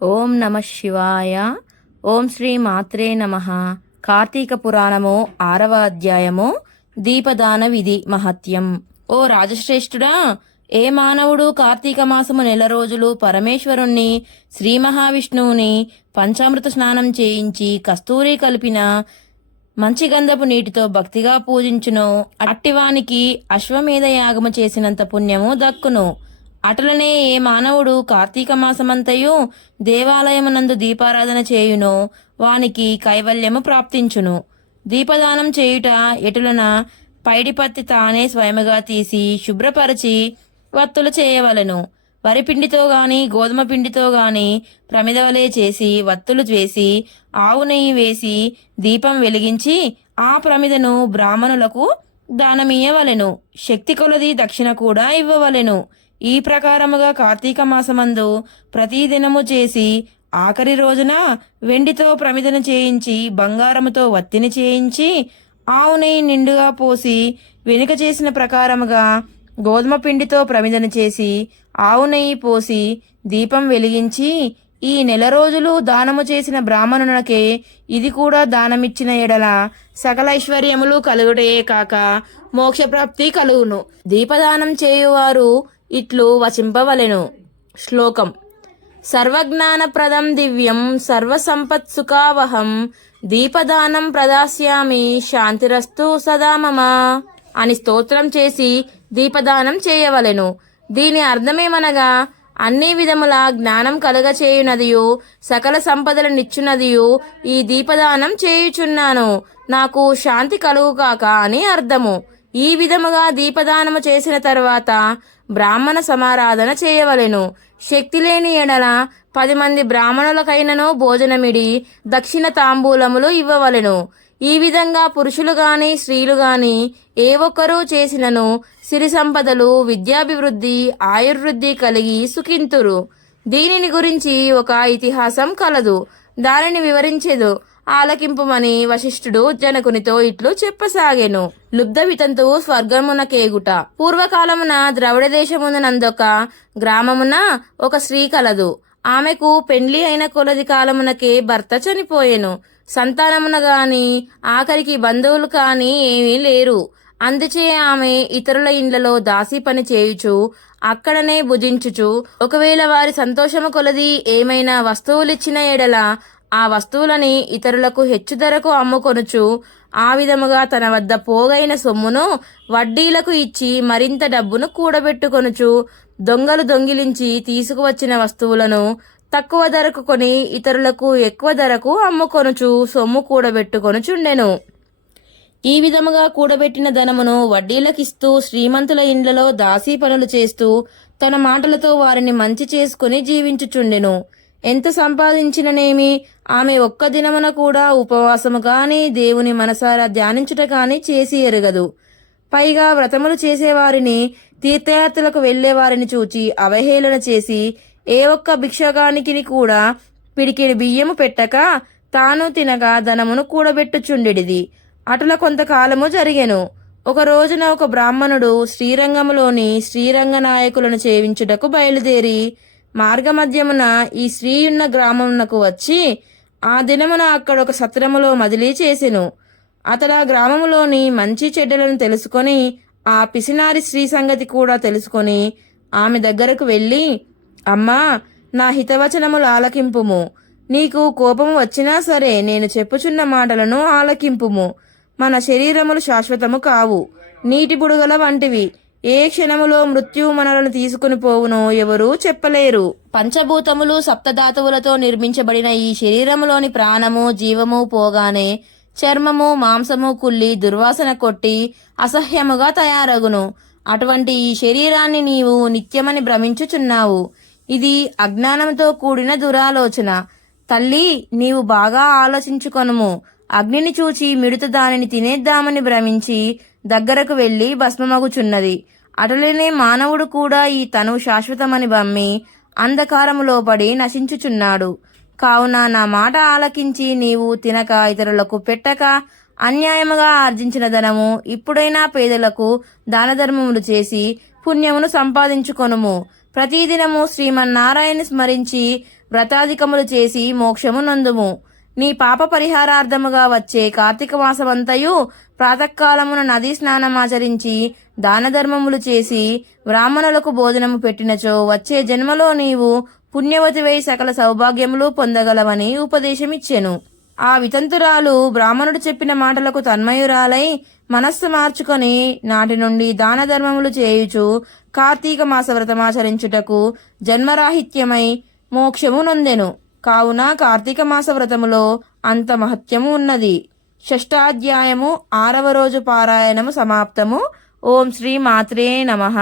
ఓం నమ శివాయ. ఓం శ్రీ మాత్రే నమ. కార్తీక పురాణము 6వ అధ్యాయము దీపదాన విధి మహత్యం. ఓ రాజశ్రేష్ఠుడా, ఏ మానవుడు కార్తీక మాసము నెల రోజులు పరమేశ్వరుణ్ణి శ్రీ మహావిష్ణువుని పంచామృత స్నానం చేయించి కస్తూరి కలిపిన మంచి గంధపు నీటితో భక్తిగా పూజించును, అట్టివానికి అశ్వమేధ యాగము చేసినంత పుణ్యము దక్కును. అటులనే ఏ మానవుడు కార్తీక మాసమంతయు దేవాలయమునందు దీపారాధన చేయునో వానికి కైవల్యము ప్రాప్తించును. దీపదానం చేయుట ఎటులన పైడిపత్తి తానే స్వయముగా తీసి శుభ్రపరచి వత్తులు చేయవలెను. వరిపిండితో గాని గోధుమ పిండితో గాని ప్రమిదవలే చేసి వత్తులు వేసి ఆవు నెయ్యి వేసి దీపం వెలిగించి ఆ ప్రమిదను బ్రాహ్మణులకు దానమియ్యవలెను. శక్తి కొలది దక్షిణ కూడా ఇవ్వవలెను. ఈ ప్రకారముగా కార్తీక మాసమందు ప్రతిదినము చేసి ఆఖరి రోజున వెండితో ప్రమిదను చేయించి బంగారముతో వత్తిని చేయించి ఆవు నెయ్యి నిండుగా పోసి వెనుక చేసిన ప్రకారముగా గోధుమ పిండితో ప్రమిదను చేసి ఆవు నెయ్యి పోసి దీపం వెలిగించి ఈ నెల రోజులు దానము చేసిన బ్రాహ్మణునకే ఇది కూడా దానమిచ్చిన ఎడల సకల ఐశ్వర్యములు కలుగుటే కాక మోక్షప్రాప్తి కలుగును. దీపదానం చేయువారు ఇట్లు వచింపవలెను. శ్లోకం: సర్వజ్ఞానప్రదం దివ్యం సర్వసంపత్సుఖావహం దీపదానం ప్రదాస్యామి శాంతిరస్తు సదా మమ అని స్తోత్రం చేసి దీపదానం చేయవలెను. దీని అర్థమేమనగా, అన్ని విధముల జ్ఞానం కలుగచేయునదియు సకల సంపదలనిచ్చునదియు ఈ దీపదానం చేయుచున్నాను, నాకు శాంతి కలుగుగాక అని అర్థము. ఈ విధముగా దీపదానము చేసిన తరువాత బ్రాహ్మణ సమారాధన చేయవలెను. శక్తి లేని ఎడల 10 మంది బ్రాహ్మణులకైనను భోజనమిడి దక్షిణ తాంబూలములు ఇవ్వవలెను. ఈ విధంగా పురుషులు గాని స్త్రీలు గాని ఏ ఒక్కరూ చేసినను సిరి సంపదలు విద్యాభివృద్ధి ఆయుర్వృద్ధి కలిగి సుఖింతురు. దీనిని గురించి ఒక ఇతిహాసం కలదు, దానిని వివరించెదు, ఆలకింపుమని వశిష్ఠుడు జనకునితో ఇట్లు చెప్పసాగెను. లుబ్ధవితంతువు స్వర్గమునకేగుట. పూర్వకాలమున ద్రవిడ దేశమునందొక గ్రామమున ఒక స్త్రీ కలదు. ఆమెకు పెండ్లి అయిన కొలది కాలమునకే భర్త చనిపోయెను. సంతానమున గాని ఆఖరికి బంధువులు కాని ఏమీ లేరు. అందుచే ఆమె ఇతరుల ఇండ్లలో దాసి పని చేయుచు అక్కడనే భుజించుచు ఒకవేళ వారి సంతోషము కొలది ఏమైనా వస్తువులిచ్చిన ఎడల ఆ వస్తువులని ఇతరులకు హెచ్చు ధరకు అమ్ముకొనుచు ఆ విధముగా తన వద్ద పోగైన సొమ్మును వడ్డీలకు ఇచ్చి మరింత డబ్బును కూడబెట్టుకొనుచు దొంగలు దొంగిలించి తీసుకువచ్చిన వస్తువులను తక్కువ ధరకు కొని ఇతరులకు ఎక్కువ ధరకు అమ్ముకొనుచు సొమ్ము కూడబెట్టుకొనుచుండెను. ఈ విధముగా కూడబెట్టిన ధనమును వడ్డీలకిస్తూ శ్రీమంతుల ఇండ్లలో దాసీ పనులు చేస్తూ తన మాటలతో వారిని మంచి చేసుకుని జీవించుచుండెను. ఎంత సంపాదించిననేమి ఆమె ఒక్క దినమున కూడా ఉపవాసము కాని దేవుని మనసారా ధ్యానించుట కాని చేసి ఎరుగదు. పైగా వ్రతములు చేసేవారిని తీర్థయాత్రలకు వెళ్లేవారిని చూచి అవహేళన చేసి ఏ ఒక్క భిక్షగానికి కూడా పిడికిడి బియ్యము పెట్టక తాను తినక ధనమును కూడబెట్టుచుండెడిది. అటుల కొంతకాలము జరిగెను. ఒక రోజున ఒక బ్రాహ్మణుడు శ్రీరంగములోని శ్రీరంగ నాయకులను చేవించుటకు బయలుదేరి మార్గమధ్యమున ఈ స్త్రీయున్న గ్రామమునకు వచ్చి ఆ దినమున అక్కడ ఒక సత్రములో మదిలీ చేసెను. అతడు ఆ గ్రామములోని మంచి చెడ్డలను తెలుసుకొని ఆ పిసినారి స్త్రీ సంగతి కూడా తెలుసుకొని ఆమె దగ్గరకు వెళ్ళి, అమ్మా, నా హితవచనములు ఆలకింపుము. నీకు కోపము వచ్చినా సరే నేను చెప్పుచున్న మాటలను ఆలకింపుము. మన శరీరములు శాశ్వతము కావు, నీటి బుడగల వంటివి. ఏ క్షణములో మృత్యువు మనలను తీసుకుని పోవునో ఎవరూ చెప్పలేరు. పంచభూతములు సప్తధాతువులతో నిర్మించబడిన ఈ శరీరములోని ప్రాణము జీవము పోగానే చర్మము మాంసము కుళ్ళి దుర్వాసన కొట్టి అసహ్యముగా తయారగును. అటువంటి ఈ శరీరాన్ని నీవు నిత్యమని భ్రమించుచున్నావు. ఇది అజ్ఞానంతో కూడిన దురాలోచన. తల్లి, నీవు బాగా ఆలోచించుకొనుము. అగ్నిని చూచి మిడుత దానిని తినేద్దామని భ్రమించి దగ్గరకు వెళ్లి భస్మమగుచున్నది. అటులనే మానవుడు కూడా ఈ తను శాశ్వతమని బమ్మి అంధకారములో పడి నశించుచున్నాడు. కావున నా మాట ఆలకించి నీవు తినక ఇతరులకు పెట్టక అన్యాయముగా ఆర్జించిన ధనము ఇప్పుడైనా పేదలకు దానధర్మములు చేసి పుణ్యమును సంపాదించుకొనుము. ప్రతిదినము శ్రీమన్నారాయణ స్మరించి వ్రతాధికములు చేసి మోక్షము నందుము. నీ పాప పరిహారార్థముగా వచ్చే కార్తీక మాసమంతయు ప్రాతకాలమున నదీ స్నానమాచరించి దానధర్మములు చేసి బ్రాహ్మణులకు భోజనము పెట్టినచో వచ్చే జన్మలో నీవు పుణ్యవతివై సకల సౌభాగ్యములు పొందగలవని ఉపదేశమిచ్చెను. ఆ వితంతురాలు బ్రాహ్మణుడు చెప్పిన మాటలకు తన్మయురాలై మనస్సు మార్చుకొని నాటి నుండి దాన ధర్మములు చేయుచు కార్తీక మాస వ్రతమాచరించుటకు జన్మరాహిత్యమై మోక్షము నొందెను. కావున కార్తీక మాస వ్రతములో అంత మహత్యము ఉన్నది. షష్ఠాధ్యాయము 6వ రోజు పారాయణము సమాప్తము. ఓం శ్రీ మాత్రే నమః.